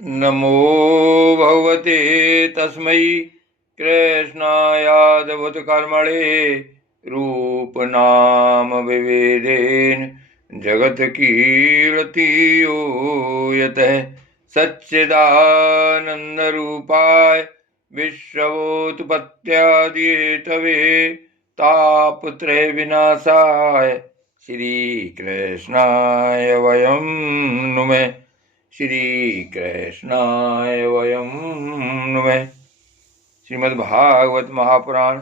नमो भगवते तस्मै कृष्णायादभूतकर्मणे रूपनाम विभेदेन जगत कीर्तियो यतः सच्चिदानन्दरूपाय विश्वोत्पत्त्यादिहेतवे तापत्रय विनाशाय श्रीकृष्णाय वयं नुमः। श्री कृष्णाय वयं नुमः। श्रीमद्भागवत महापुराण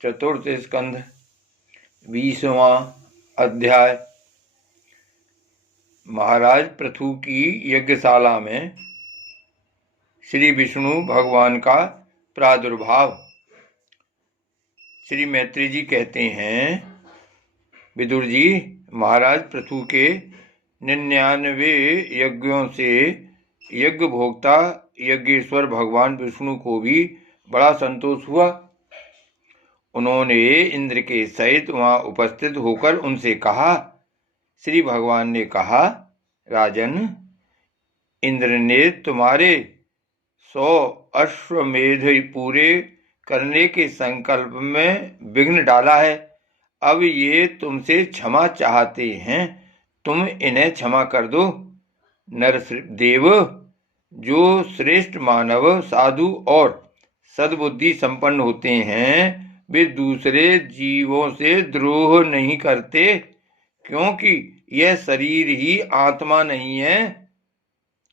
चतुर्थ स्कंध 20वां अध्याय। महाराज पृथु की यज्ञशाला में श्री विष्णु भगवान का प्रादुर्भाव। श्री मैत्री जी कहते हैं, विदुर जी, महाराज पृथु के 99 यज्ञों से यज्ञ भोक्ता यज्ञेश्वर भगवान विष्णु को भी बड़ा संतोष हुआ। उन्होंने इंद्र के सहित वहां उपस्थित होकर उनसे कहा। श्री भगवान ने कहा, राजन, इंद्र ने तुम्हारे 100 अश्वमेध पूरे करने के संकल्प में विघ्न डाला है। अब ये तुमसे क्षमा चाहते हैं, तुम इन्हें क्षमा कर दो। नरदेव, जो श्रेष्ठ मानव, साधु और सद्बुद्धि संपन्न होते हैं, वे दूसरे जीवों से द्रोह नहीं करते, क्योंकि यह शरीर ही आत्मा नहीं है।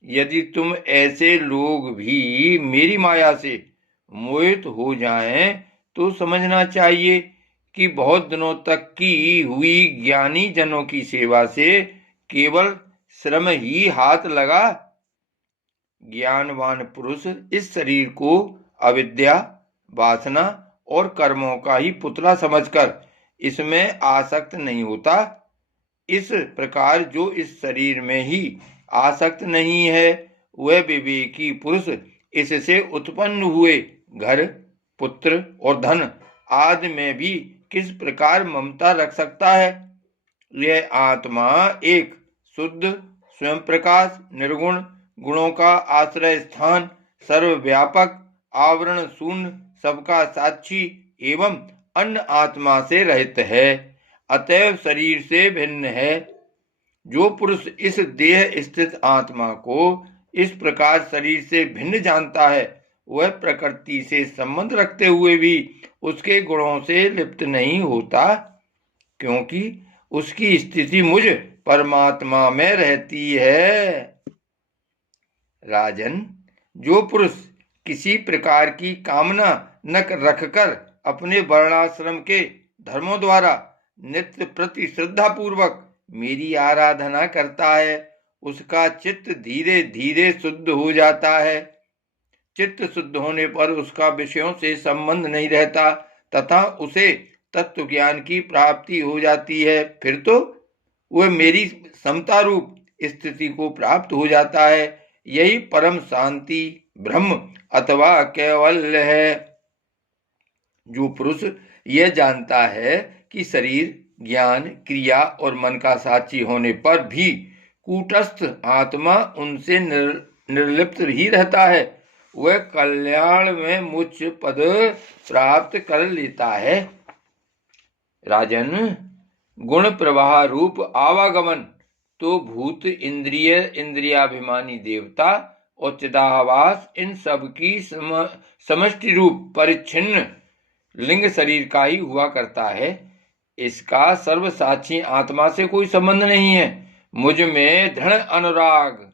यदि तुम ऐसे लोग भी मेरी माया से मोहित हो जाएं, तो समझना चाहिए कि बहुत दिनों तक की हुई ज्ञानी जनों की सेवा से केवल श्रम ही हाथ लगा। ज्ञानवान पुरुष इस शरीर को अविद्या, वासना और कर्मों का ही पुतला समझकर इसमें आसक्त नहीं होता। इस प्रकार जो इस शरीर में ही आसक्त नहीं है, वह विवेकी पुरुष इससे उत्पन्न हुए घर, पुत्र और धन आदि में भी किस प्रकार ममता रख सकता है। यह आत्मा एक शुद्ध, स्वयं प्रकाश, निर्गुण, गुणों का आश्रय स्थान, सर्वव्यापक, आवरण शून्य, सबका साक्षी एवं अन्य आत्मा से रहित है, अतएव शरीर से भिन्न है। जो पुरुष इस देह स्थित आत्मा को इस प्रकार शरीर से भिन्न जानता है, वह प्रकृति से संबंध रखते हुए भी उसके गुणों से लिप्त नहीं होता, क्योंकि उसकी स्थिति मुझ परमात्मा में रहती है। राजन, जो पुरुष किसी प्रकार की कामना न रखकर अपने वर्णाश्रम के धर्मों द्वारा नित्य प्रति श्रद्धा पूर्वक मेरी आराधना करता है, उसका चित्त धीरे धीरे शुद्ध हो जाता है। चित्त शुद्ध होने पर उसका विषयों से संबंध नहीं रहता तथा उसे तत्व ज्ञान की प्राप्ति हो जाती है। फिर तो वह मेरी समता रूप स्थिति को प्राप्त हो जाता है। यही परम शांति, ब्रह्म अथवा कैवल्य है। जो पुरुष यह जानता है कि शरीर, ज्ञान, क्रिया और मन का साक्षी होने पर भी कूटस्थ आत्मा उनसे निर्लिप्त ही रहता है, वह कल्याण में मुच्च पद प्राप्त कर लेता है। राजन, गुण प्रवाह रूप आवागमन तो भूत, इंद्रिय, इंद्रियाभिमानी देवता और चिदाभास, इन सब की समष्टि रूप परिच्छिन्न लिंग शरीर का ही हुआ करता है। इसका सर्वसाक्षी आत्मा से कोई संबंध नहीं है। मुझ में दृढ़ अनुराग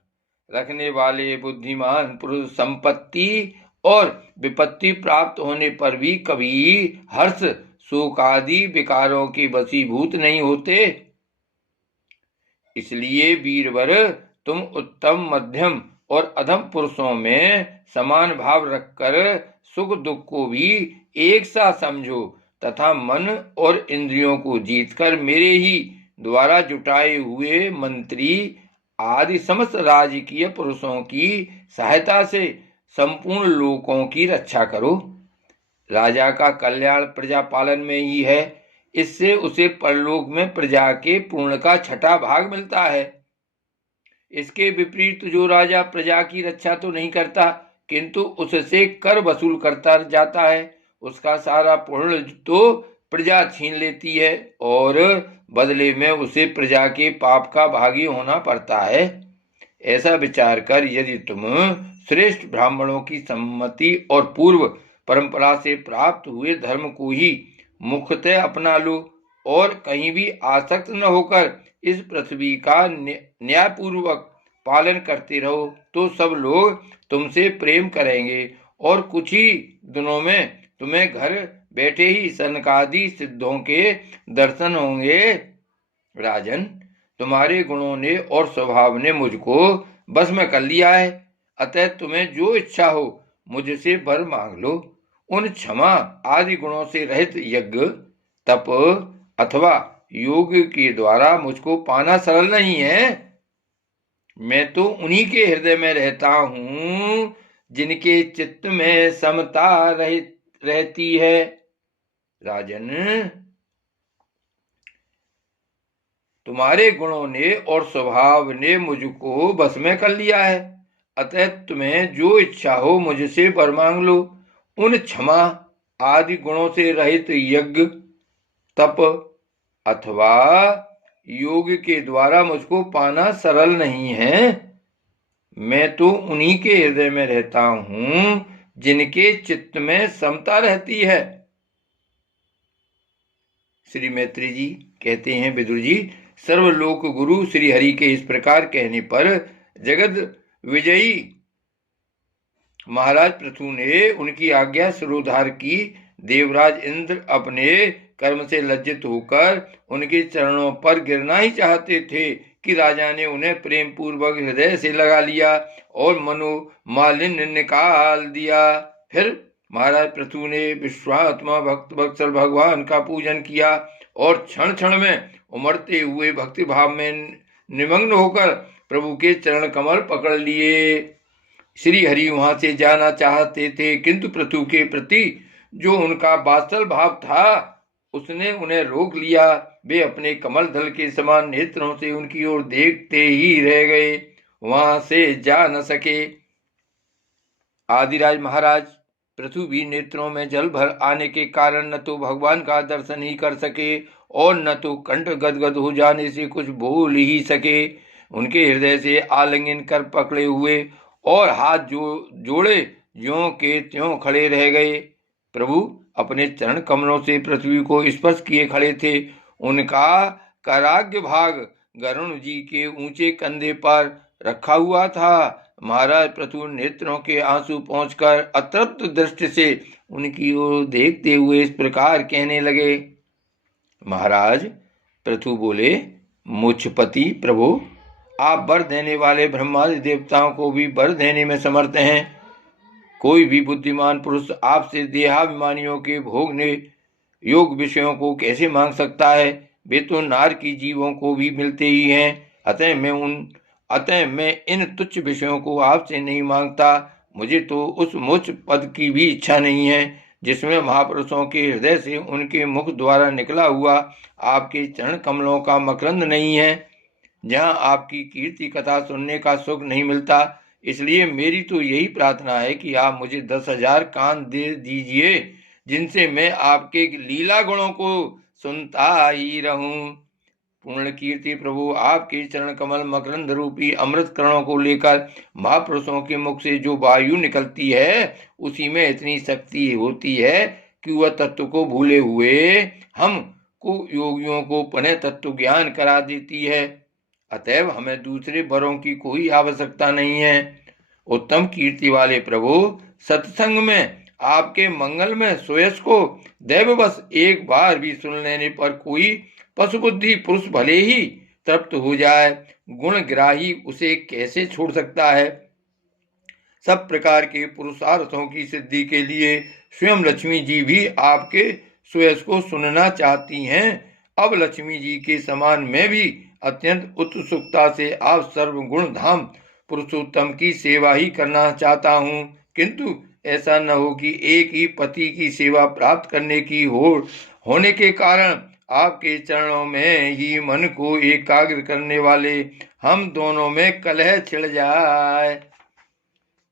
रखने वाले बुद्धिमान पुरुष संपत्ति और विपत्ति प्राप्त होने पर भी कभी हर्ष, शोक आदि विकारों के वशीभूत नहीं होते। इसलिए वीरवर, तुम उत्तम, मध्यम और अधम पुरुषों में समान भाव रखकर सुख दुख को भी एक सा समझो तथा मन और इंद्रियों को जीतकर मेरे ही द्वारा जुटाए हुए मंत्री आदि समस्त राजकीय पुरुषों की सहायता से संपूर्ण लोकों की रक्षा करो। राजा का कल्याण प्रजा पालन में ही है। इससे उसे परलोक में प्रजा के पूर्ण का छठा भाग मिलता है। इसके विपरीत जो राजा प्रजा की रक्षा तो नहीं करता किंतु उससे कर वसूल करता जाता है, उसका सारा पुण्य तो प्रजा छीन लेती है और बदले में उसे प्रजा के पाप का भागी होना पड़ता है। ऐसा विचार कर यदि तुम श्रेष्ठ ब्राह्मणों की सम्मति और पूर्व परंपरा से प्राप्त हुए धर्म को ही मुख्यतः अपना लो और कहीं भी आसक्त न होकर इस पृथ्वी का न्यायपूर्वक पालन करते रहो तो सब लोग तुमसे प्रेम करेंगे और कुछ ही दिनों में तुम्हें घर बैठे ही सनकादि सिद्धों के दर्शन होंगे। राजन, तुम्हारे गुणों ने और स्वभाव ने मुझको बस में कर लिया है, अतः तुम्हें जो इच्छा हो मुझसे वर मांग लो। उन क्षमा आदि गुणों से रहित यज्ञ, तप अथवा योग के द्वारा मुझको पाना सरल नहीं है। मैं तो उन्हीं के हृदय में रहता हूं जिनके चित्त में समता रहती है। राजन, तुम्हारे गुणों ने और स्वभाव ने मुझको बस में कर लिया है, अतः तुम्हें जो इच्छा हो मुझसे वर मांग लो। उन क्षमा आदि गुणों से रहित यज्ञ, तप अथवा योग के द्वारा मुझको पाना सरल नहीं है। मैं तो उन्हीं के हृदय में रहता हूं जिनके चित्त में समता रहती है। श्री मैत्री जी कहते हैं, विदुर जी, सर्वलोक गुरु श्री हरि के इस प्रकार कहने पर जगत विजयी महाराज पृथु ने उनकी आज्ञा शिरोधार की। देवराज इंद्र अपने कर्म से लज्जित होकर उनके चरणों पर गिरना ही चाहते थे कि राजा ने उन्हें प्रेम पूर्वक हृदय से लगा लिया और मनोमालिन्य निकाल दिया। फिर महाराज पृथु ने विश्वात्मा भक्त वत्सल भगवान का पूजन किया और क्षण क्षण में उमड़ते हुए भक्ति भाव में निमग्न होकर प्रभु के चरण कमल पकड़ लिए। श्री हरि वहां से जाना चाहते थे किंतु पृथु के प्रति जो उनका वात्सल भाव था उसने उन्हें रोक लिया। वे अपने कमल दल के समान नेत्रों से उनकी ओर देखते ही रह गए, वहां से जा न सके। आदिराज महाराज पृथु भी नेत्रों में जल भर आने के कारण न तो भगवान का दर्शन ही कर सके और न तो कंठ गदगद हो जाने से कुछ बोल ही सके। उनके हृदय से आलिंगन कर पकड़े हुए और हाथ जोड़े ज्यों के त्यों खड़े रह गए। प्रभु अपने चरण कमलों से पृथ्वी को स्पर्श किए खड़े थे। उनका कराग्र भाग गरुण जी के ऊंचे कंधे पर रखा हुआ था। महाराज पृथु नेत्रों के आंसू पहुंचकर अतृप्त दृष्टि से उनकी ओर देखते हुए इस प्रकार कहने लगे। महाराज पृथु बोले, मुझपति प्रभु, आप वर देने वाले ब्रह्मादि देवताओं को भी वर देने में समर्थ हैं। कोई भी बुद्धिमान पुरुष आपसे देहाभिमानियों के भोगने योग विषयों को कैसे मांग सकता है? वे तो नार की जीवों को भी मिलते ही हैं। अतः मैं इन तुच्छ विषयों को आपसे नहीं मांगता। मुझे तो उस मोक्ष पद की भी इच्छा नहीं है जिसमें महापुरुषों के हृदय से उनके मुख द्वारा निकला हुआ आपके चरण कमलों का मकरंद नहीं है, जहाँ आपकी कीर्ति कथा सुनने का सुख नहीं मिलता। इसलिए मेरी तो यही प्रार्थना है कि आप मुझे 10,000 कान दे दीजिए जिनसे मैं आपके लीला गुणों को सुनता ही रहूं। पूर्ण कीर्ति प्रभु, आपके चरण कमल मकरंद रूपी अमृत करणों को लेकर महापुरुषों के मुख से जो वायु निकलती है उसी में इतनी शक्ति होती है कि वह तत्व को भूले हुए हम को योगियों को पुनः तत्व ज्ञान करा देती है। अतएव हमें दूसरे वरों की कोई आवश्यकता नहीं है। उत्तम कीर्ति वाले प्रभु, सत्संग में आपके मंगल में सुयश को दैववश एक बार भी सुन लेने पर कोई पशुबुद्धि पुरुष भले ही तृप्त हो जाए, गुणग्राही उसे कैसे छोड़ सकता है? सब प्रकार के पुरुषार्थों की सिद्धि के लिए स्वयं लक्ष्मी जी भी आपके सुयश को सुनना चाहती हैं। अब लक्ष्मी जी के समान मैं भी अत्यंत उत्सुकता से आप सर्वगुण धाम पुरुषोत्तम की सेवा ही करना चाहता हूँ, किंतु ऐसा न हो कि एक ही पति की सेवा प्राप्त करने की होड़ होने के कारण आपके चरणों में ही मन को एकाग्र करने वाले हम दोनों में कलह छिड़ जाए।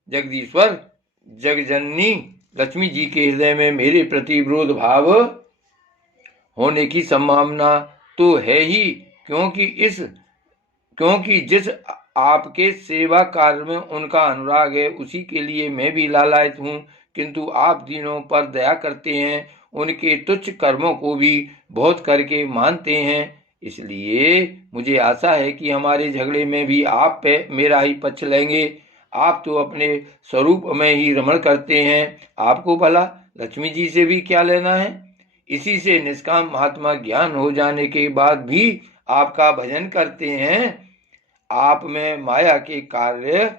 जगदीश्वर, जगजननी लक्ष्मी जी के हृदय में मेरे प्रति विरोध भाव होने की संभावना तो है ही, क्योंकि जिस आपके सेवा कार्य में उनका अनुराग है उसी के लिए मैं भी लालायित हूँ, किंतु आप दीनों पर दया करते हैं, उनके तुच्छ कर्मों को भी बहुत करके मानते हैं। इसलिए मुझे आशा है कि हमारे झगड़े में भी आप मेरा ही पक्ष लेंगे। आप तो अपने स्वरूप में ही रमण करते हैं, आपको भला लक्ष्मी जी से भी क्या लेना है। इसी से निष्काम महात्मा ज्ञान हो जाने के बाद भी आपका भजन करते हैं। आप में माया के कार्य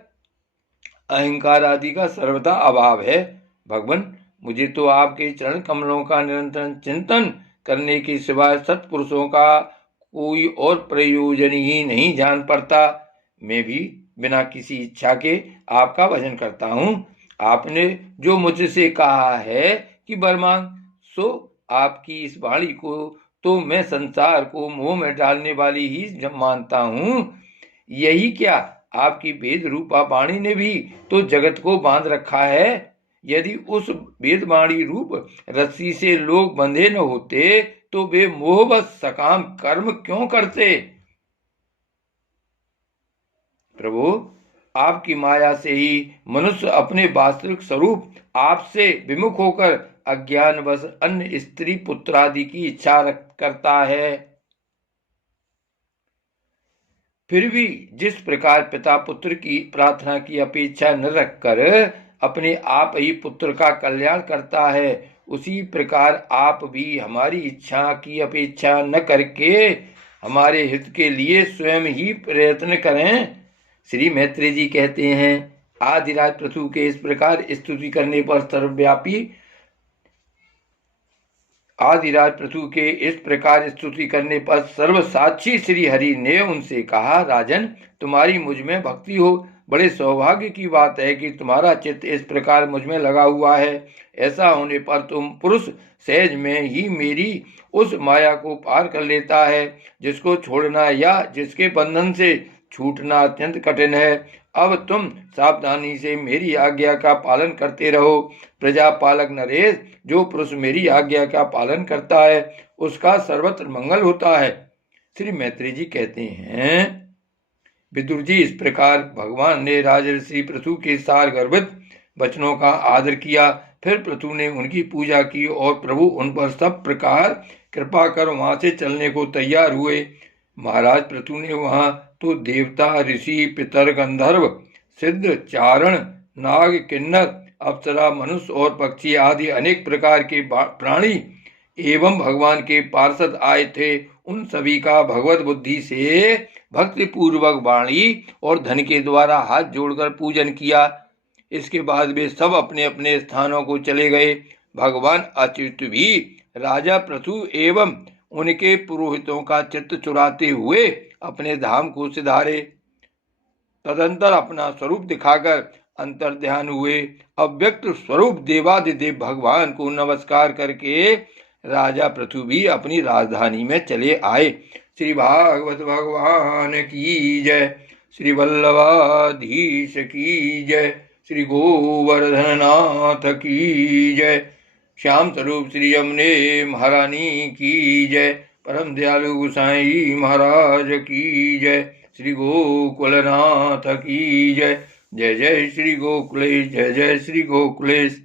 अहंकार आदि का सर्वथा अभाव है। भगवान, मुझे तो आपके चरण कमलों का निरंतर चिंतन करने के सिवाय सत्पुरुषों का कोई और प्रयोजन ही नहीं जान पड़ता। मैं भी बिना किसी इच्छा के आपका भजन करता हूँ। आपने जो मुझसे कहा है कि वर मांग, सो आपकी इस वाणी को तो मैं संसार को मोह में डालने वाली ही मानता हूँ। यही क्या, आपकी वेद रूपा वाणी ने भी तो जगत को बांध रखा है। यदि उस वेदवाणी रूप रस्सी से लोग बंधे न होते तो वे मोहवश सकाम कर्म क्यों करते। प्रभु, आपकी माया से ही मनुष्य अपने वास्तविक स्वरूप आपसे विमुख होकर अज्ञानवश अन्य स्त्री पुत्र आदि की इच्छा करता है। फिर भी जिस प्रकार पिता पुत्र की प्रार्थना की अपेक्षा न रखकर अपने आप ही पुत्र का कल्याण करता है, उसी प्रकार आप भी हमारी इच्छा की अपेक्षा न करके हमारे हित के लिए स्वयं ही प्रयत्न करें। श्री मैत्रेय जी कहते हैं, आदिराज पृथु के इस प्रकार स्तुति करने पर सर्वसाक्षी श्री हरि ने उनसे कहा, राजन, तुम्हारी मुझ में भक्ति हो, बड़े सौभाग्य की बात है कि तुम्हारा चित्त इस प्रकार मुझ में लगा हुआ है। ऐसा होने पर तुम पुरुष सहज में ही मेरी उस माया को पार कर लेता है, जिसको छोड़ना या जिसके बंधन से छूटना अत्यंत कठिन है। अब तुम सावधानी से मेरी आज्ञा का पालन करते रहो। प्रजा पालक नरेश, जो पुरुष मेरी आज्ञा का पालन करता है उसका सर्वत्र मंगल होता है। श्री मैत्रेय जी कहते हैं, विदुर जी, इस प्रकार भगवान ने राजर्षि पृथु के सार गर्भित वचनों का आदर किया। फिर पृथु ने उनकी पूजा की और प्रभु उन पर सब प्रकार कृपा कर वहां से चलने को तैयार हुए। महाराज पृथु ने वहां तो देवता, ऋषि, पितर, गंधर्व, सिद्ध, चारण, नाग, किन्नर, अप्सरा, मनुष्य और पक्षी आदि अनेक प्रकार के प्राणी एवं भगवान के पार्षद आए थे। उन सभी का भगवत बुद्धि से भक्ति पूर्वक वाणी और धन के द्वारा हाथ जोड़कर पूजन किया। इसके बाद वे सब अपने अपने स्थानों को चले गए। भगवान अच्युत भी राजा पृथु एवं उनके पुरोहितों का चित्त चुराते हुए अपने धाम को सिधारे। तदंतर अपना स्वरूप दिखाकर अंतर ध्यान हुए। अव्यक्त स्वरूप देवादिदेव भगवान को नमस्कार करके राजा पृथु भी अपनी राजधानी में चले आए। श्री भागवत भगवान की जय। श्री वल्लभाधीश की जय। श्री गोवर्धन नाथ की जय। श्याम स्वरूप श्री यमुने महारानी की जय। परम दयालु गोसाई महाराज की जय। श्री गोकुलनाथ की जय। जय जय श्री गोकुलेश, जय जय श्री गोकुलेश।